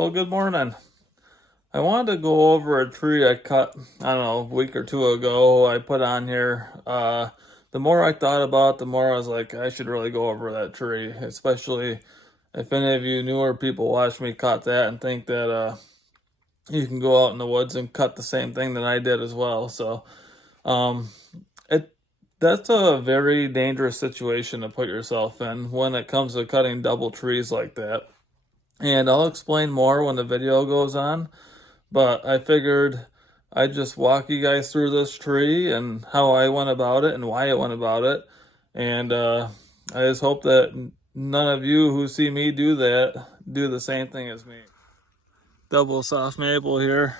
Well, good morning. I wanted to go over a tree I cut, I don't know, a week or two ago. I put on here. The more I thought about it, the more I was like, I should really go over that tree, especially if any of you newer people watch me cut that and think that you can go out in the woods and cut the same thing that I did as well. So, um, it that's a very dangerous situation to put yourself in when it comes to cutting double trees like that. And I'll explain more when the video goes on. But I figured I'd just walk you guys through this tree and how I went about it and why I went about it. And I just hope that none of you who see me do that do the same thing as me. Double soft maple here.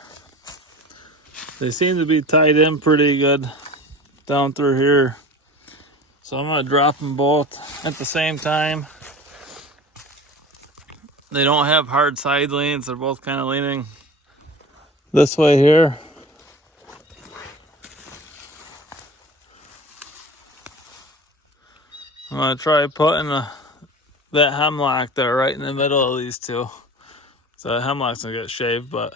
They seem to be tied in pretty good down through here. So I'm going to drop them both at the same time. They don't have hard side leans. They're both kind of leaning this way here. I'm going to try putting that hemlock there right in the middle of these two. So the hemlock's going to get shaved, but...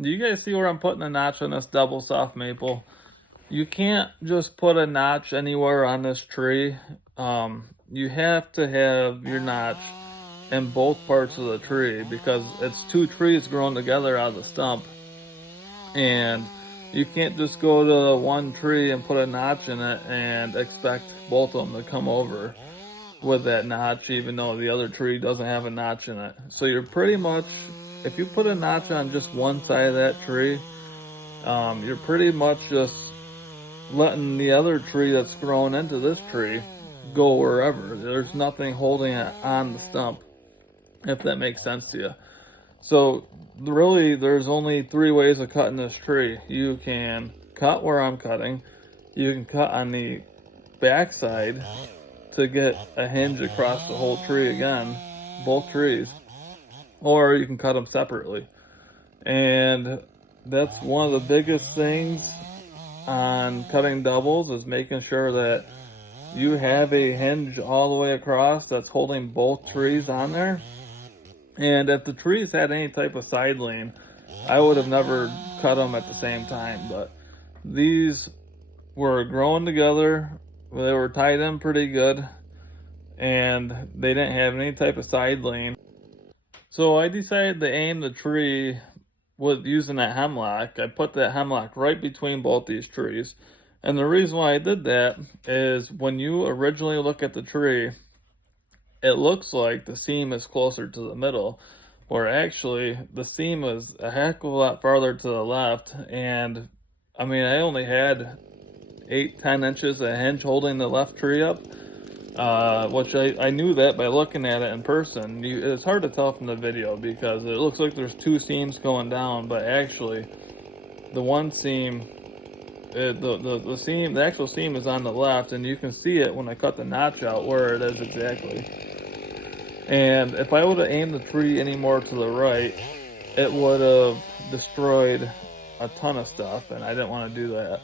Do you guys see where I'm putting a notch on this double soft maple? You can't just put a notch anywhere on this tree. You have to have your notch in both parts of the tree because it's two trees growing together out of the stump. And you can't just go to one tree and put a notch in it and expect both of them to come over with that notch, even though the other tree doesn't have a notch in it. So you're pretty much, if you put a notch on just one side of that tree, you're pretty much just letting the other tree that's grown into this tree go wherever. There's nothing holding it on the stump, if that makes sense to you. So really, there's only three ways of cutting this tree. You can cut where I'm cutting. You can cut on the back side to get a hinge across the whole tree again, both trees. Or you can cut them separately. And that's one of the biggest things on cutting doubles is making sure that you have a hinge all the way across that's holding both trees on there. And if the trees had any type of side lean, I would have never cut them at the same time. But these were growing together. They were tied in pretty good. And they didn't have any type of side lean. So I decided to aim the tree with using that hemlock. I put that hemlock right between both these trees. And the reason why I did that is when you originally look at the tree, it looks like the seam is closer to the middle, where actually the seam is a heck of a lot farther to the left. And I mean, I only had 8-10 inches of hinge holding the left tree up, which I knew that by looking at it in person. It's hard to tell from the video because it looks like there's two seams going down, but actually the one seam, the actual seam is on the left, and you can see it when I cut the notch out where it is exactly. And if I would have aimed the tree any more to the right, it would have destroyed a ton of stuff, and I didn't want to do that.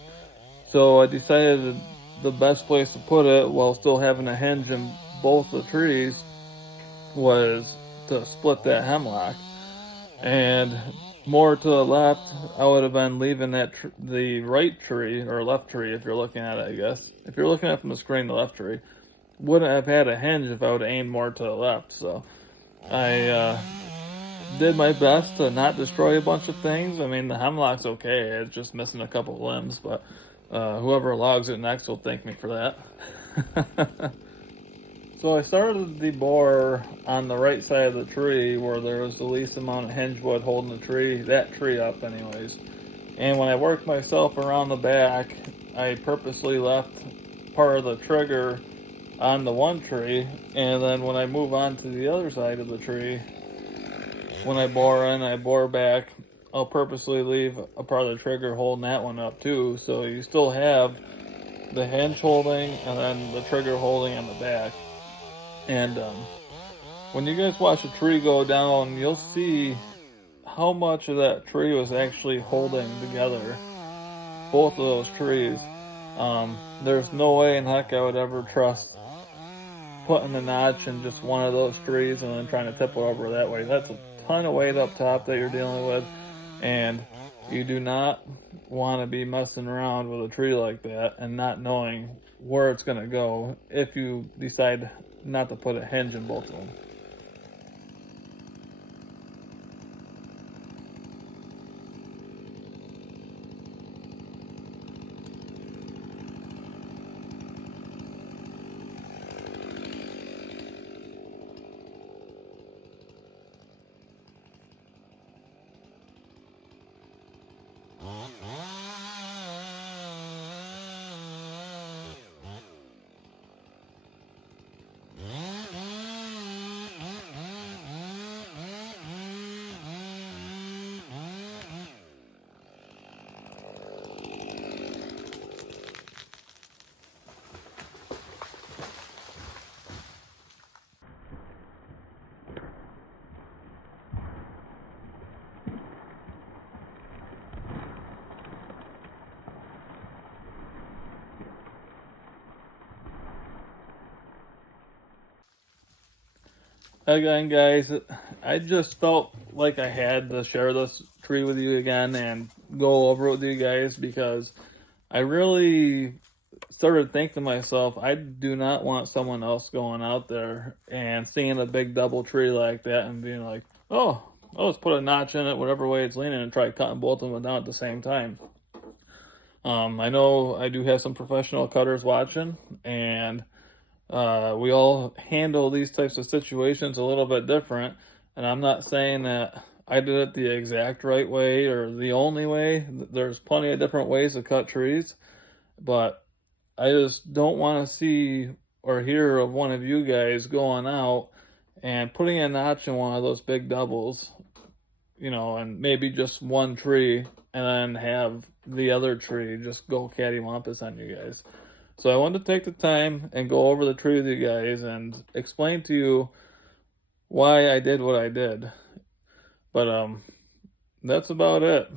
So I decided the best place to put it while still having a hinge in both the trees was to split that hemlock. And more to the left, I would have been leaving that the right tree, or left tree if you're looking at it, I guess. If you're looking at it from the screen, the left tree wouldn't have had a hinge if I would have aimed more to the left. So I did my best to not destroy a bunch of things. I mean, the hemlock's okay. It's just missing a couple limbs, but whoever logs it next will thank me for that. So I started the bore on the right side of the tree where there was the least amount of hinge wood holding that tree up anyways. And when I worked myself around the back, I purposely left part of the trigger on the one tree, and then when I move on to the other side of the tree, when I bore in, I bore back, I'll purposely leave a part of the trigger holding that one up too, so you still have the hinge holding and then the trigger holding on the back. And when you guys watch a tree go down, you'll see how much of that tree was actually holding together, both of those trees. There's no way in heck I would ever trust putting a notch in just one of those trees and then trying to tip it over that way. That's a ton of weight up top that you're dealing with, and you do not want to be messing around with a tree like that and not knowing where it's going to go if you decide not to put a hinge in both of them. Again, guys, I just felt like I had to share this tree with you again and go over it with you guys, because I really started thinking to myself, I do not want someone else going out there and seeing a big double tree like that and being like, oh, I'll just put a notch in it, whatever way it's leaning, and try cutting both of them down at the same time. I know I do have some professional cutters watching, and we all handle these types of situations a little bit different, and I'm not saying that I did it the exact right way or the only way. There's plenty of different ways to cut trees, but I just don't want to see or hear of one of you guys going out and putting a notch in one of those big doubles, and maybe just one tree, and then have the other tree just go cattywampus on you guys. So I wanted to take the time and go over the tree with you guys and explain to you why I did what I did. But that's about it.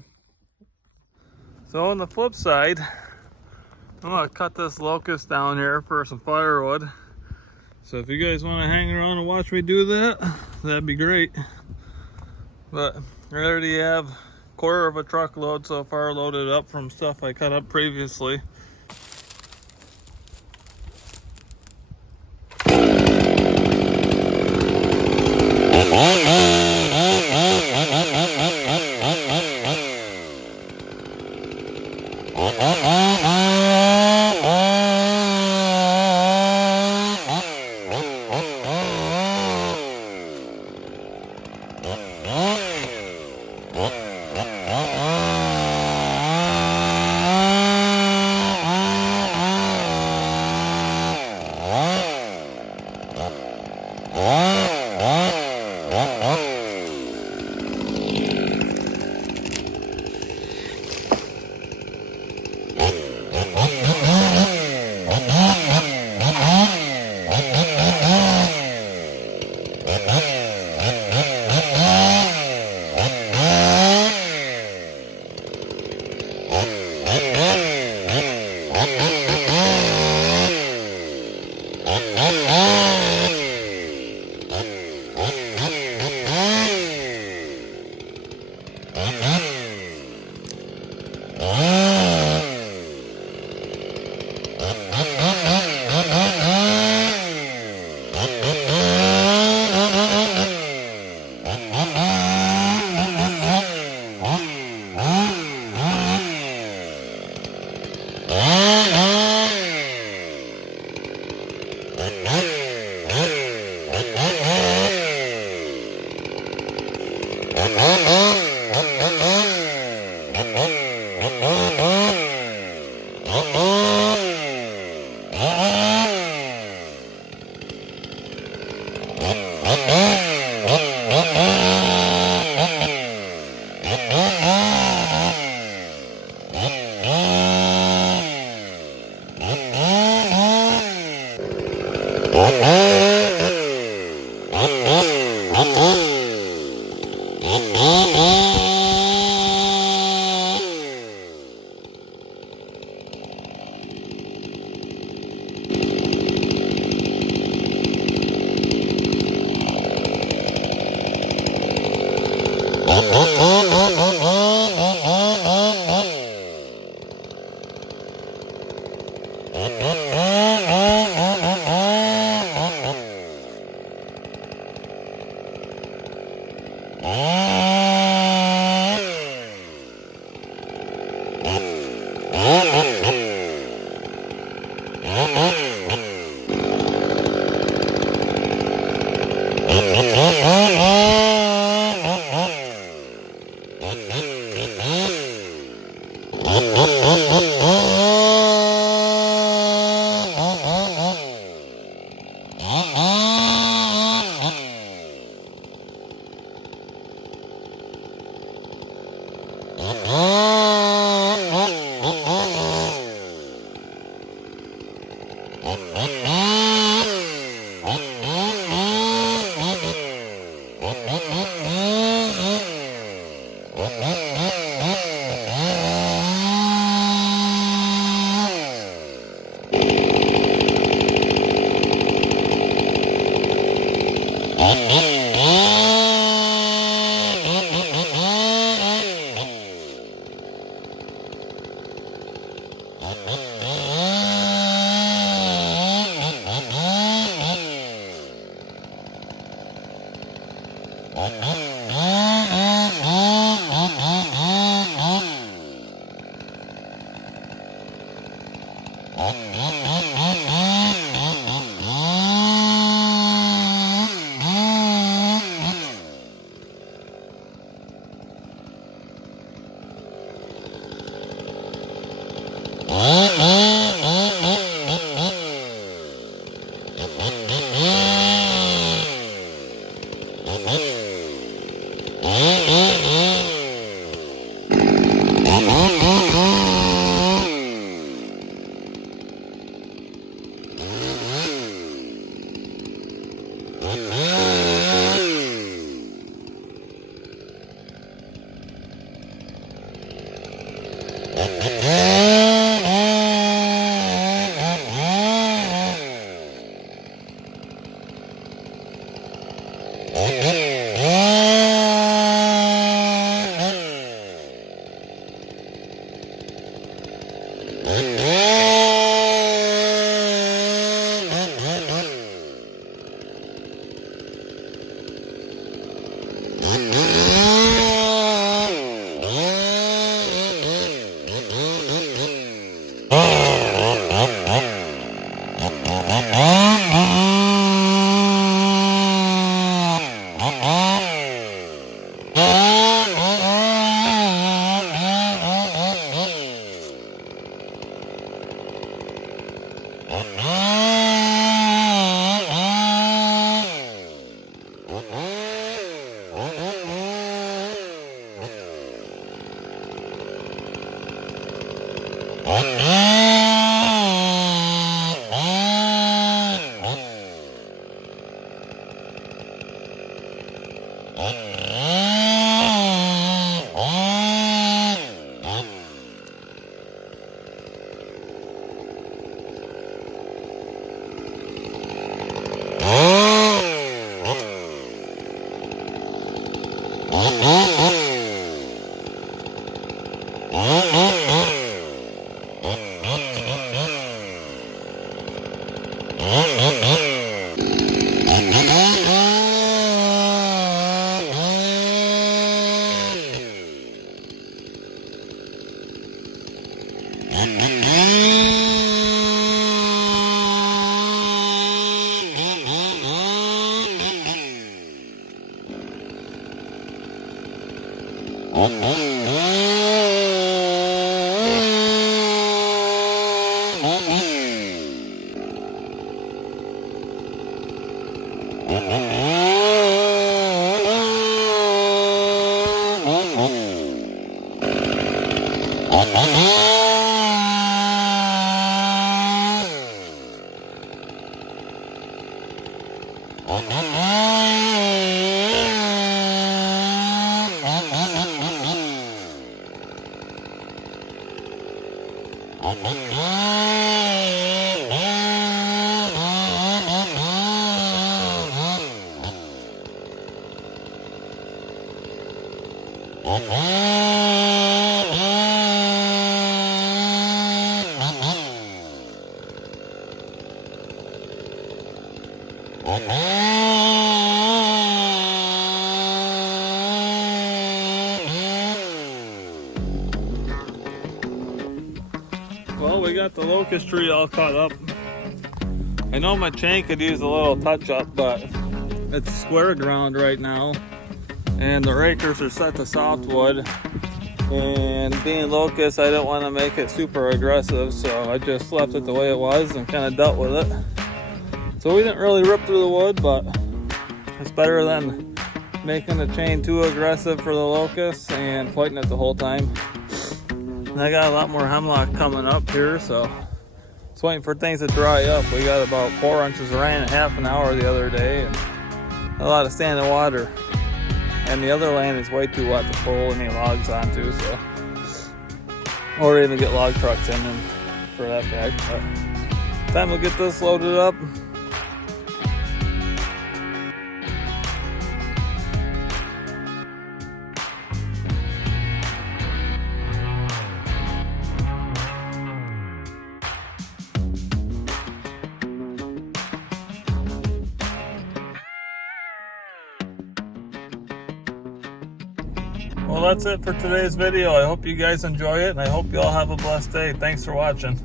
So on the flip side, I'm gonna cut this locust down here for some firewood. So if you guys want to hang around and watch me do that, that'd be great. But I already have a quarter of a truckload so far loaded up from stuff I cut up previously. Well, we got the locust tree all cut up. I know my chain could use a little touch up, but it's square ground right now. And the rakers are set to softwood. And being locust, I didn't want to make it super aggressive, so I just left it the way it was and kind of dealt with it. So we didn't really rip through the wood, but it's better than making the chain too aggressive for the locust and fighting it the whole time. And I got a lot more hemlock coming up here, so just waiting for things to dry up. We got about 4 inches of rain in half an hour the other day, and a lot of standing water. And the other land is way too wet to pull any logs onto, so, or even get log trucks in them for that fact. But time to get this loaded up. Well, that's it for today's video. I hope you guys enjoy it, and I hope you all have a blessed day. Thanks for watching.